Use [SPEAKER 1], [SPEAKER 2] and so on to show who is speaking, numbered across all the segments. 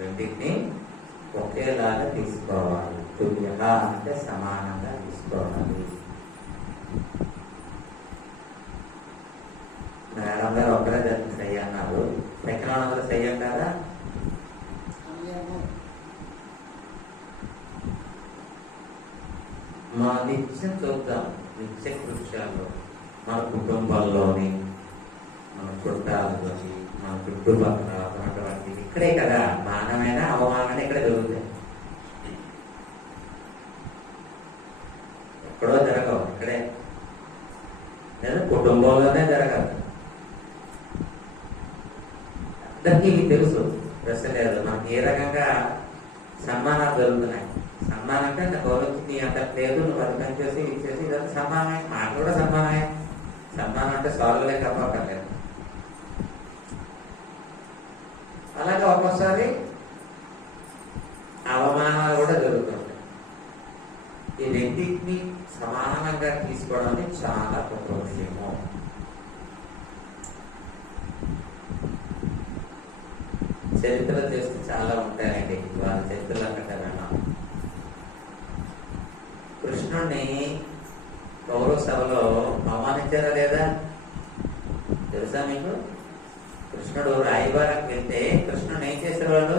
[SPEAKER 1] రెండింటిని ఒకేలాగా తీసుకోవాలి. తుల్య అంటే సమానంగా తీసుకోవాలి. మేడం గారు దానికి సై అన్నారు. సెకండ్ అందరూ సై అంటారా మా నిత్యం చూద్దాం నిత్య కృత్యాల్లో మన కుటుంబాల్లోని మన చుట్టాలతోని మన చుట్టుపక్కల ఇక్కడే కదా. మానమైన అవమానమైన ఇక్కడ జరుగుతాయి ఎక్కడో జరగవు ఇక్కడే. నేను కుటుంబంలోనే జరగదు అందరికీ తెలుసు ప్రశ్న లేదు. మనకి ఏ రకంగా సన్మానాలు జరుగుతున్నాయి? సన్మానం అంటే నా గౌరవించి నీ అంత లేదు నువ్వు అది పని చేసి ఇది చేసి ఇదంతా సన్మానమే. మాట కూడా సన్మానమే. సన్మానం అంటే సాల్వలే కప్పక్కర్లేదు అలాగే ఒక్కోసారి అవమానాలు కూడా జరుగుతుంటాయి. ఈ రెండింటిని సమానంగా తీసుకోవడానికి చాలా గొప్ప విషయము. చరిత్ర చేస్తే చాలా ఉంటాయండి. వాళ్ళ చరిత్రలు అక్కడ వెళ్ళాం కృష్ణుడిని కౌరవ సభలో అవమానించారా లేదా? తెలుసా మీకు? కృష్ణుడు రాయబారానికి వెళ్తే కృష్ణుడు ఏం చేసేవాడు?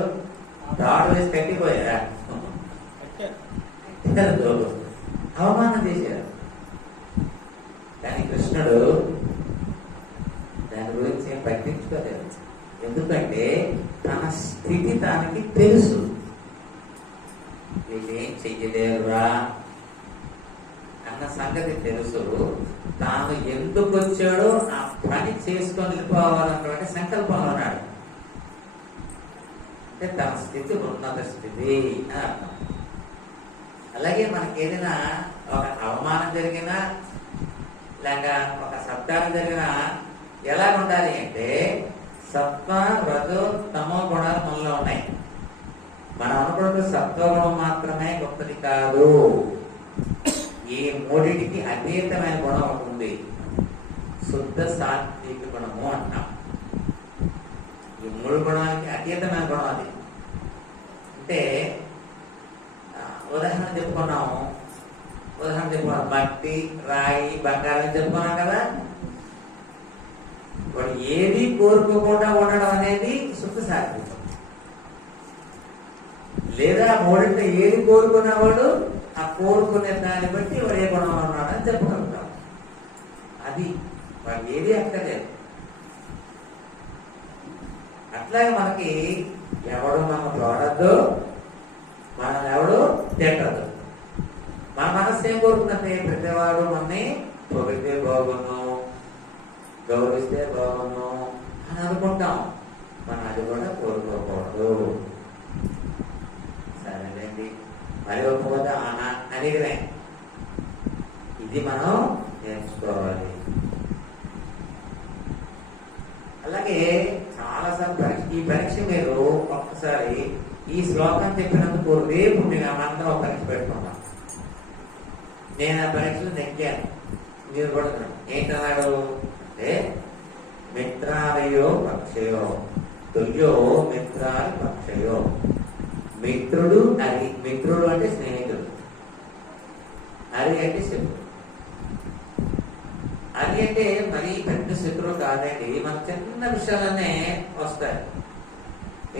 [SPEAKER 1] రాడు వేసి కట్టిపోయారా? అవమానం చేశారు. కానీ కృష్ణుడు దాని గురించి ఏం పట్టించుకోలేదు. ఎందుకంటే తన స్థితి తనకి తెలుసు వీళ్ళేం చెయ్యలేరురా అన్న సంగతి తెలుసు. తాను ఎందుకు వచ్చాడో ఆ పని చేసుకొని వెళ్ళిపోవాలన్నటువంటి సంకల్పంలో ఉన్నాడు. అంటే తన స్థితి ఉన్నత స్థితి అని అర్థం. అలాగే మనకి ఏదైనా ఒక అవమానం జరిగినా లేక ఒక సత్కారం జరిగినా ఎలా ఉండాలి అంటే సత్వ రజో తమో గుణాలు మనలో ఉన్నాయి. మనం అనుకుంటే సత్వగుణం మాత్రమే గొప్పది కాదు. ఈ మూడింటికి అతీతమైన గుణం ఒకటి ఉంది. శుద్ధ సాత్విక గుణము అంటాం. ఈ మూడు గుణాలకి అతీతమైన గుణం అది. అంటే ఉదాహరణ చెప్పుకున్నాము. ఉదాహరణ చెప్పుకున్నాం. మట్టి రాయి బంగారం చెప్పుకున్నాం కదా. వాడు ఏది కోరుకోకుండా ఉండడం అనేది శుద్ధ సాత్వికం. లేదా మూడింట ఏది కోరుకున్నవాడు వాడు కోరుకునే దాన్ని బట్టి వాడు ఏ గుణంలో ఉన్నాడని చెప్పగలుగుతాం అది వాళ్ళు ఏది అక్కర్లేదు. అట్లాగే మనకి ఎవడు మనం చూడద్దు మనం ఎవడు తిట్టద్దు. మన మనస్సు ఏం కోరుకుందంటే ప్రతివాడు మనని పొగిడితే బాగున్నాం గౌరవిస్తే బాగున్నాం అని అనుకుంటాం. మనం అది కూడా కోరుకోకూడదు. సరేనండి మరి ఒక అనా అనేదిలే ఇది మనం నేర్చుకోవాలి. అలాగే చాలాసార్లు పరీక్ష ఈ పరీక్ష మీరు ఒక్కసారి ఈ శ్లోకం చెప్పినందుకు రేపు మీరు అనంతరం ఒక పరీక్ష పెట్టుకుంటాం నేను ఆ పరీక్షలు నెగ్గాను. మీరు కూడా ఏంటన్నాడు? అంటే మిత్రాలయో పక్షయో తుల్యో మిత్రాలు పక్షయో మిత్రుడు అది మిత్రుడు అంటే స్నేహితుడు. అది అంటే శత్రుడు అది అంటే మరీ పెద్ద శత్రువు కాదండి. మన చిన్న విషయాలనే వస్తాయి.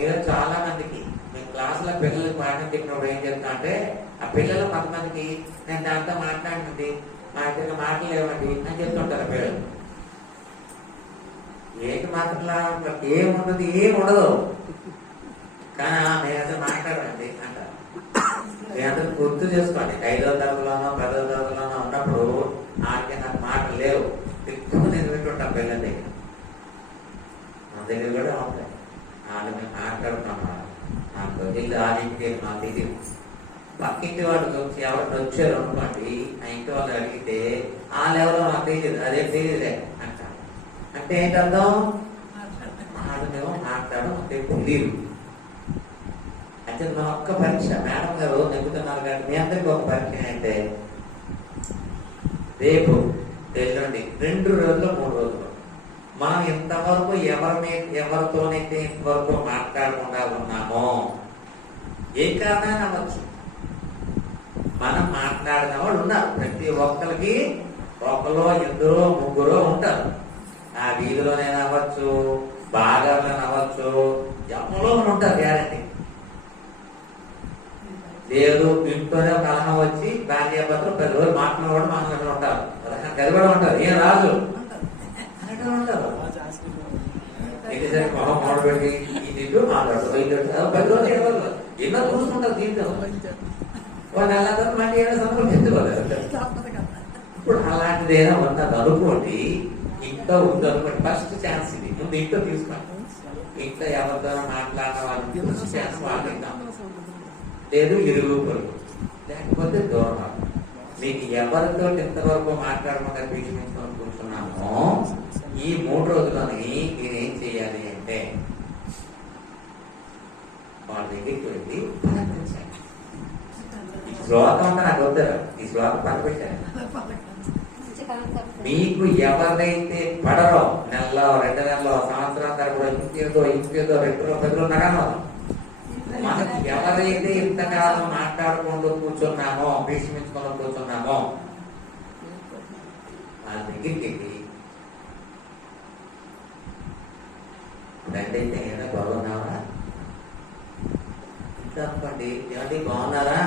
[SPEAKER 1] ఏదో చాలా మందికి. మీ క్లాసులో పిల్లలకి పాఠం చెప్పినప్పుడు ఏం చెప్తా అంటే ఆ పిల్లలు కొంతమందికి నేను దాంతో మాట్లాడినండి. మా దగ్గర మాటలు అని చెప్తుంటారు పిల్లలు. ఏంటి మాత్రంలా? ఏముండదు. ఏం ఉండదు కానీ నేను అసలు మాట్లాడండి అంటే అతను గుర్తు చేసుకోండి. ఐదో తరగతిలోనో పదో తరగతిలోనో ఉన్నప్పుడు ఆడికి నాకు మాటలు లేవు. ఎక్కువ నేను వింటుంటాను పిల్లల దగ్గర. మన దగ్గర కూడా ఉంటాయి. వాళ్ళు మేము మాట్లాడుతున్నాం నాకు తెలియదు ఆ ఇంటికి నాకు తెలియదు. పక్కింటి వాళ్ళు వచ్చి ఎవరిని వచ్చారు అనుకోండి ఆ ఇంటి వాళ్ళు అడిగితే వాళ్ళు ఎవరో నాకు తెలియదు అదే తెలియదే అంటారు. అంటే ఏంటర్థం? వాళ్ళు మేము మాట్లాడడం తెలియదు. అంటే ఒక్క పరీక్ష మేడం గారు నెగ్గుతున్నారు కానీ మీ అందరికీ ఒక పరీక్ష అంటే రేపు ఎల్లుండి రెండు రోజులు మూడు రోజులు. మనం ఇంతవరకు ఎవరి ఎవరితోనైతే ఇంతవరకు మాట్లాడకుండా ఉన్నామో ఏ కారణాన్ని అవ్వచ్చు. మనం మాట్లాడిన వాళ్ళు ఉన్నారు. ప్రతి ఒక్కరికి ఒకరు ఇద్దరు ముగ్గురు ఉంటారు. ఆ వీధిలోనే అవ్వచ్చు బాగానే అవ్వచ్చు ఎవరో ఉంటారు గ్యారంటీ లేదు ఇంట్లోనే కలహం వచ్చి భార్య భర్తలు పది రోజులు మాట్లాడడం మాట్లాడుతూ ఉంటారు. రకం గదిపడి ఉంటారు. ఏం రాజు? ఉంటారు. అయితే మొహం మొదలు పెట్టి ఇది ఇటు మాట్లాడుతారు. ఇది పది రోజులు ఇరవై రోజులు. ఎన్నో చూసుకుంటారు దీంట్లో వాళ్ళు నెల మళ్ళీ ఏదో సందర్భం ఎత్తుకోలేదు ఇప్పుడు అలాంటిది ఏదో ఉన్నది అనుకోండి ఇంట్లో ఉంది అనుకోండి. ఫస్ట్ ఛాన్స్ ఇది. ముందు ఇంట్లో తీసుకోండి. ఇంట్లో ఎవరితో మాట్లాడడం వాళ్ళు ఫస్ట్ ఛాన్స్ వాళ్ళు లేదు ఇరుగు పొరుగు. లేకపోతే దూరం మీకు ఎవరితో ఇంతవరకు మాట్లాడకుండా భీష్మించుకొని కూర్చున్నామో ఈ మూడు రోజులని మీరేం చేయాలి అంటే వాళ్ళ దగ్గరికి వెళ్ళి ప్రార్థించాలి ఈ శ్లోకం అంతా నాకు వద్దు. ఈ శ్లోకం పక్క మీకు ఎవరైతే పడరో నెలలో రెండు నెలలో సంవత్సరం తరపుడు ఇంకేదో ఇంకేదో రెండు రోజులు పది మనం ఎవరైతే ఇంతకాలం మాట్లాడుకుంటూ కూర్చున్నామో భీష్మించుకుంటూ కూర్చున్నామో వాళ్ళ దగ్గరికి వెళ్ళి రెండైతే ఏదైనా బాగున్నావా? ఇంకా అనుకోండి ఏమండి బాగున్నారా?